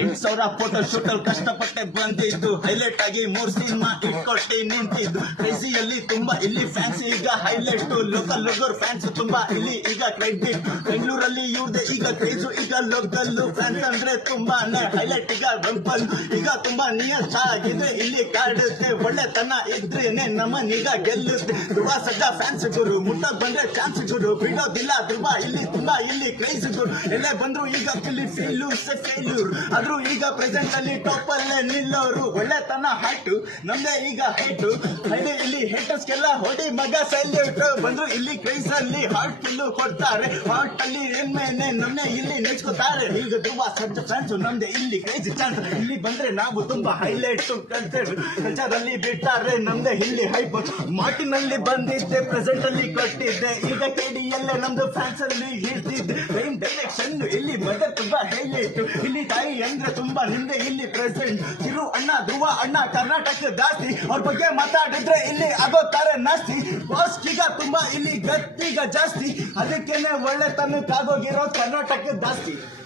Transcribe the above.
ಎಂಟ್ ಸಾವಿರ photo shoot ಅಲ್ಲಿ ಕಷ್ಟಪಟ್ಟೆ ಬಂದಿದ್ದು ಹೈಲೈಟ್ ಆಗಿ ಮೂರ್ ಸಿನಿಮಾ ಇಟ್ಕೊಟ್ಟಿ ನಿಂತಿದ್ದು. ಕ್ರೇಜಿಯಲ್ಲಿ ತುಂಬಾ ಇಲ್ಲಿ ಫ್ಯಾನ್ಸ್ ಈಗ ಹೈಲೈಟ್ ಲೋಕಲ್ ಲೋಗರ್ ಫ್ಯಾನ್ಸ್ ತುಂಬಾ ಇಲ್ಲಿ, ಈಗ ಕ್ರೆಡಿಟ್ ಬೆಂಗಳೂರಲ್ಲಿ ಇವ್ರದೆ, ಈಗ ಕ್ರೇಜು ಈಗ ಲೋಕಲ್ ಫ್ಯಾನ್ಸ್ ಅಂದ್ರೆ ತುಂಬಾ ಹೈಲೈಟ್ ಈಗ ಬಂಪಲ್ ಈಗ ತುಂಬಾ ನಿಯಸ್ ಆಗಿದೆ, ಇಲ್ಲಿ ಕಾಡುತ್ತೆ. ಒಳ್ಳೆತನ ಇದ್ರೇನೆ ನಮ್ಮನೀಗ ಗೆಲ್ಲುತ್ತೆ. ತುಂಬಾ ಸದ್ದ ಫ್ಯಾನ್ಸ್ ಗುರು ಮುಟ್ಟ ಬಂದ್ರೆ ಚಾನ್ಸ್ ಗುರು. ಬಿಡೋದಿಲ್ಲ ತುಂಬಾ ಇಲ್ಲಿ ತುಂಬಾ ಇಲ್ಲಿ ಕ್ರೇಜ್ ಗುರು. ಎಲ್ಲೇ ಬಂದ್ರು ಈಗ ಇಲ್ಲಿ ಫೇಲ್ಯೂರ್ ಫೇಲ್ಯೂರ್ ಆದ್ರೂ ಈಗ ಪ್ರೆಸೆಂಟ್ ಅಲ್ಲಿ ಅಲ್ಲೇ ನಿಲ್ಲೋರು. ಒಳ್ಳೆತನ ಹಾಟು, ನಮ್ದೇ ಈಗ ಹೈಟು ಹೈಡೆ ಇಲ್ಲಿ ಹೇಟರ್ಸ್ ಗೆಲ್ಲ ಹೊಡಿ ಮಗ ಸೈಲ್ಯೂಟ್ ಬಂದ್ರು ಇಲ್ಲಿ ಕೈಸಲ್ಲಿ ಹಾರ್ಟ್ ಫುಲ್ಲು ಕೊಡ್ತಾರೆ. ಹಾಟ್ ಅಲ್ಲಿ ಎಮ್ಮೆನೆ ನಮ್ನೆ ಇಲ್ಲಿ ನೆಚ್ಕೋತಾರೆ. ಈಗ ತುಂಬಾ ಸಡ್ಡ ಫ್ಯಾನ್ಸ್ ನಮ್ದೆ ಇಲ್ಲಿ ಕ್ರೇಜ್ ಚಾನ್ಸ್ ಇಲ್ಲಿ ಬಂದ್ರೆ ನಾವು ತುಂಬಾ ಹೈಲೈಟ್ ಕಲ್ಚರ್ ಅಲ್ಲಿ ಬಿಟ್ಟಾರೆ ನಮ್ದೆ ಇಲ್ಲಿ ಹೈಪ್ ಮಾಟಿನಲ್ಲಿ ಬಂದಿದ್ದೆ ಪ್ರೆಸೆಂಟ್ ಅಲ್ಲಿ ಕೊಟ್ಟಿದ್ದೆ. ಈಗ ಎಲ್ಲೇ ನಮ್ದು ಫ್ಯಾನ್ಸ್ ಅಲ್ಲಿ ಡೈರೆಕ್ಷನ್ ಇಲ್ಲಿ ಮಗ ತುಂಬಾ ಹೈಲೈಟ್ ಇಲ್ಲಿ ತಾಯಿ ಅಂದ್ರೆ ತುಂಬಾ ಹಿಂದೆ ಇಲ್ಲಿ ಪ್ರೆಸೆಂಟ್ ಚಿರು ಅಣ್ಣ, ಧ್ರುವ ಅಣ್ಣ ಕರ್ನಾಟಕ ಜಾಸ್ತಿ. ಅವ್ರ ಬಗ್ಗೆ ಮಾತಾಡಿದ್ರೆ ಇಲ್ಲಿ ಆಗೋತಾರೆ ನಾಸ್ತಿ ಈಗ ತುಂಬಾ ಇಲ್ಲಿ ಗತ್ತಿಗ ಜಾಸ್ತಿ. ಅದಕ್ಕೇನೆ ಒಳ್ಳೆ ತನಕ ಆಗೋಗಿರೋ ಕರ್ನಾಟಕ ಜಾಸ್ತಿ.